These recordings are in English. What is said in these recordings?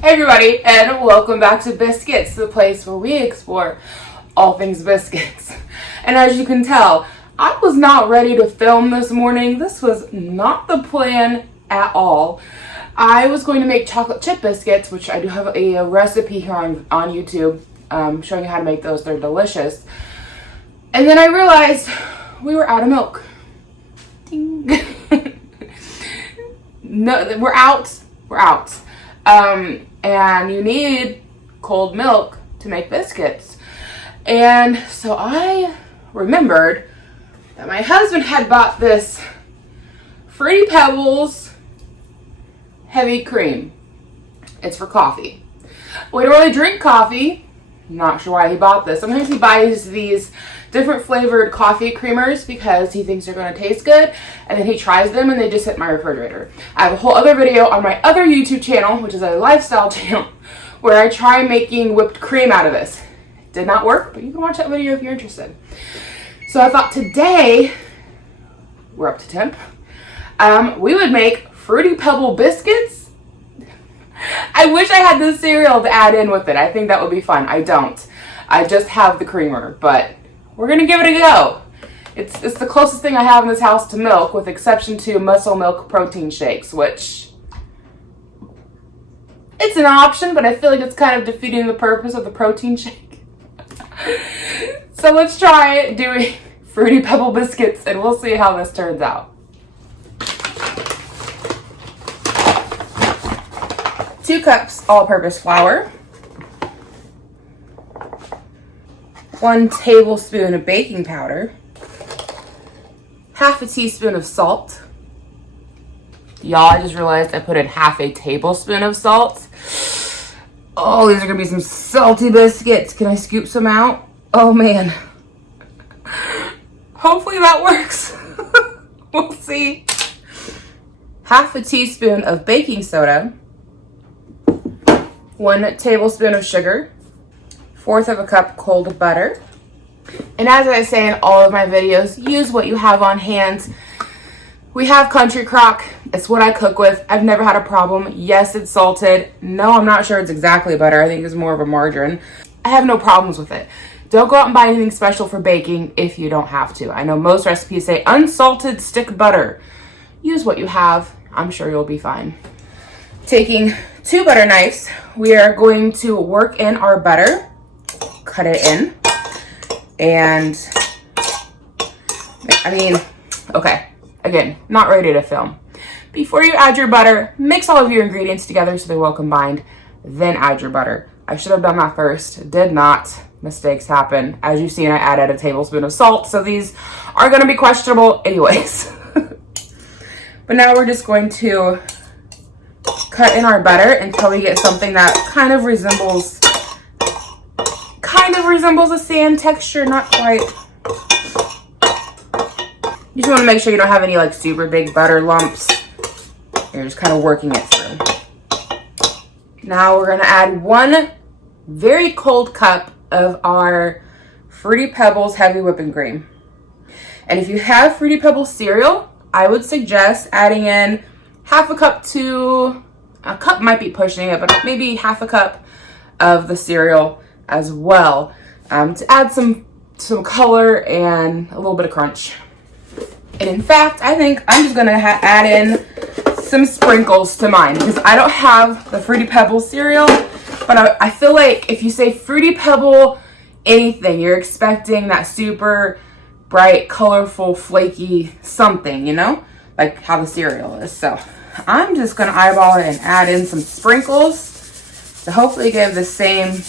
Hey everybody, and welcome back to Biscuits, the place where we explore all things biscuits. And as you can tell, I was not ready to film this morning. This was not the plan at all. I was going to make chocolate chip biscuits, which I do have a recipe here on YouTube showing you how to make those. They're delicious. And then I realized we were out of milk. Ding. No, we're out. We're out. And you need cold milk to make biscuits. And so I remembered that my husband had bought this Fruity Pebbles heavy cream. It's for coffee. We don't really drink coffee. Not sure why he bought this. Sometimes he buys these different flavored coffee creamers because he thinks they're going to taste good, and then he tries them and they just hit my refrigerator. I have a whole other video on my other YouTube channel, which is a lifestyle channel, where I try making whipped cream out of this. It did not work, but you can watch that video if you're interested. So I thought today, we're up to temp, we would make Fruity Pebble biscuits. I wish I had the cereal to add in with it. I think that would be fun. I don't. I just have the creamer, but we're gonna give it a go. It's the closest thing I have in this house to milk, with exception to Muscle Milk protein shakes, which it's an option, but I feel like it's kind of defeating the purpose of the protein shake. So let's try doing Fruity Pebble biscuits, and we'll see how this turns out. 2 cups all-purpose flour. 1 tablespoon of baking powder, 1/2 teaspoon of salt. Y'all, I just realized I put in 1/2 tablespoon of salt. Oh, these are gonna be some salty biscuits. Can I scoop some out? Oh man. Hopefully that works. We'll see. 1/2 teaspoon of baking soda, 1 tablespoon of sugar, 1/4 cup cold butter. And as I say in all of my videos, use what you have on hand. We have Country Crock. It's what I cook with. I've never had a problem. Yes, it's salted. No, I'm not sure it's exactly butter. I think it's more of a margarine. I have no problems with it. Don't go out and buy anything special for baking if you don't have to. I know most recipes say unsalted stick butter. Use what you have. I'm sure you'll be fine. Taking 2 butter knives, we are going to work in our butter. Cut it in, and I mean, okay, again, not ready to film. Before you add your butter, mix all of your ingredients together so they're well combined, then add your butter. I should have done that first, did not. Mistakes happen. As you've seen, I added a tablespoon of salt, so these are going to be questionable anyways. But now we're just going to cut in our butter until we get something that kind of resembles a sand texture, not quite. You just want to make sure you don't have any like super big butter lumps. You're just kind of working it through. Now we're going to add 1 very cold cup of our Fruity Pebbles heavy whipping cream. And if you have Fruity Pebbles cereal, I would suggest adding in 1/2 cup to a cup, might be pushing it, but maybe 1/2 cup of the cereal as well, to add some color and a little bit of crunch. And in fact, I think I'm just gonna add in some sprinkles to mine, because I don't have the Fruity Pebble cereal, but I feel like if you say Fruity Pebble anything, you're expecting that super bright, colorful, flaky something, you know, like how the cereal is. So I'm just gonna eyeball it and add in some sprinkles to hopefully give the same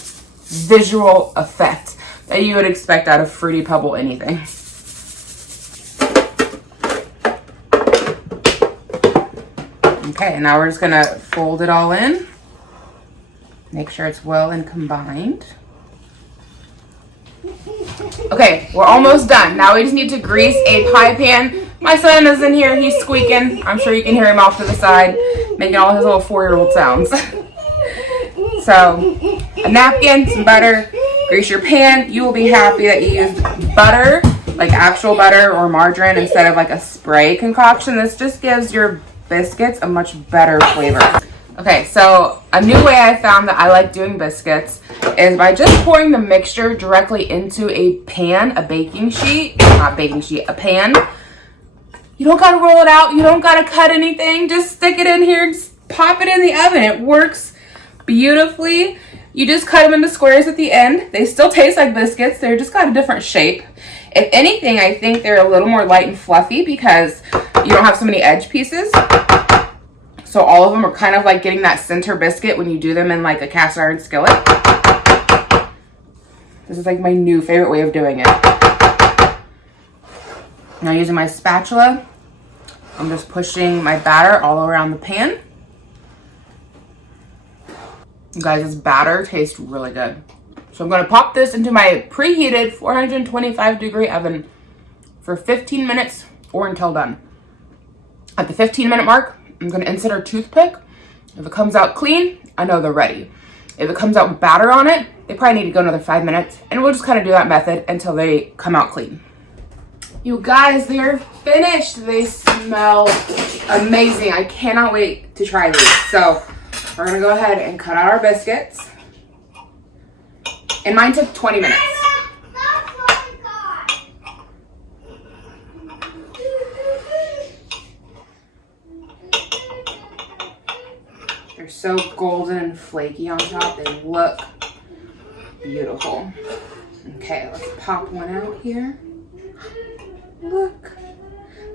visual effect that you would expect out of Fruity Pebble anything. Okay, and now we're just gonna fold it all in. Make sure it's well and combined. Okay, we're almost done. Now we just need to grease a pie pan. My son is in here, he's squeaking. I'm sure you can hear him off to the side, making all his little 4-year-old sounds. So, a napkin, some butter, grease your pan. You will be happy that you used butter, like actual butter or margarine, instead of like a spray concoction. This just gives your biscuits a much better flavor. Okay, so a new way I found that I like doing biscuits is by just pouring the mixture directly into a pan, a baking sheet, not baking sheet, a pan. You don't gotta roll it out, you don't gotta cut anything, just stick it in here, just pop it in the oven. It works beautifully. You just cut them into squares at the end. They still taste like biscuits, they're just got a different shape. If anything, I think they're a little more light and fluffy because you don't have so many edge pieces. So all of them are kind of like getting that center biscuit when you do them in like a cast iron skillet. This is like my new favorite way of doing it. Now using my spatula, I'm just pushing my batter all around the pan. You guys, this batter tastes really good. So I'm gonna pop this into my preheated 425-degree oven for 15 minutes or until done. At the 15-minute mark, I'm gonna insert a toothpick. If it comes out clean, I know they're ready. If it comes out with batter on it, they probably need to go another 5 minutes, and we'll just kind of do that method until they come out clean. You guys, they are finished. They smell amazing. I cannot wait to try these. So we're gonna go ahead and cut out our biscuits. And mine took 20 minutes. They're so golden and flaky on top. They look beautiful. Okay, let's pop one out here. Look.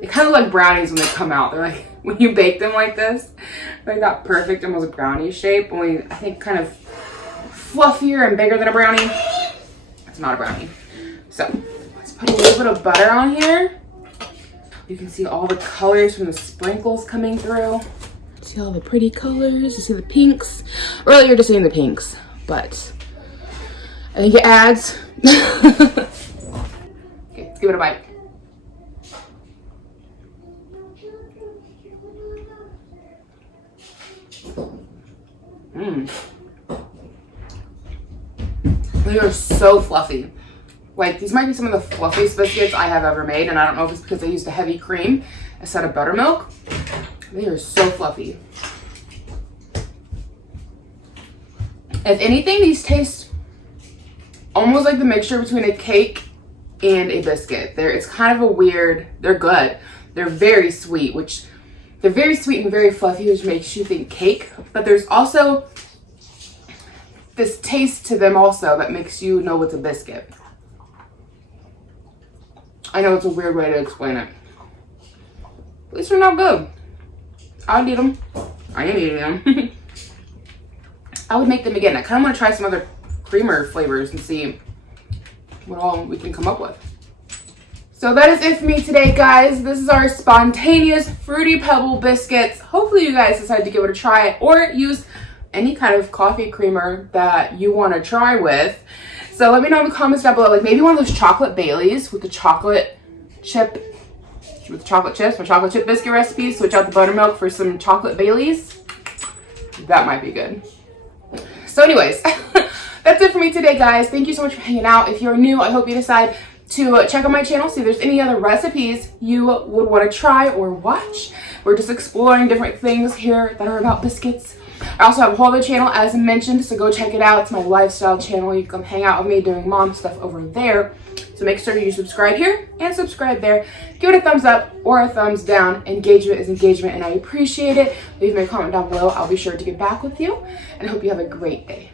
They kind of look like brownies when they come out. They're like, when you bake them like this, they're that perfect, almost brownie shape. Only, I think, kind of fluffier and bigger than a brownie. It's not a brownie. So, let's put a little bit of butter on here. You can see all the colors from the sprinkles coming through. See all the pretty colors, you see the pinks. Really, you're just seeing the pinks, but I think it adds. Okay, let's give it a bite. They are so fluffy. Like, these might be some of the fluffiest biscuits I have ever made, and I don't know if it's because I used a heavy cream instead of buttermilk. They are so fluffy. If anything, these taste almost like the mixture between a cake and a biscuit. It's kind of a weird, they're good. They're very sweet, they're very sweet and very fluffy, which makes you think cake. But there's also this taste to them also that makes you know it's a biscuit. I know it's a weird way to explain it. But these are not good. I would eat them. I am eating them. I would make them again. I kind of want to try some other creamer flavors and see what all we can come up with. So that is it for me today, guys. This is our spontaneous Fruity Pebble biscuits. Hopefully you guys decide to give it a try or use any kind of coffee creamer that you want to try with. So let me know in the comments down below, like maybe one of those chocolate Baileys with the chocolate chip, with chocolate chips, or chocolate chip biscuit recipes. Switch out the buttermilk for some chocolate Baileys. That might be good. So anyways, that's it for me today, guys. Thank you so much for hanging out. If you're new, I hope you decide to check out my channel, see if there's any other recipes you would want to try or watch. We're just exploring different things here that are about biscuits. I also have a whole other channel, as mentioned, so go check it out. It's my lifestyle channel. You can come hang out with me doing mom stuff over there. So make sure you subscribe here and subscribe there. Give it a thumbs up or a thumbs down. Engagement is engagement, and I appreciate it. Leave me a comment down below. I'll be sure to get back with you, and I hope you have a great day.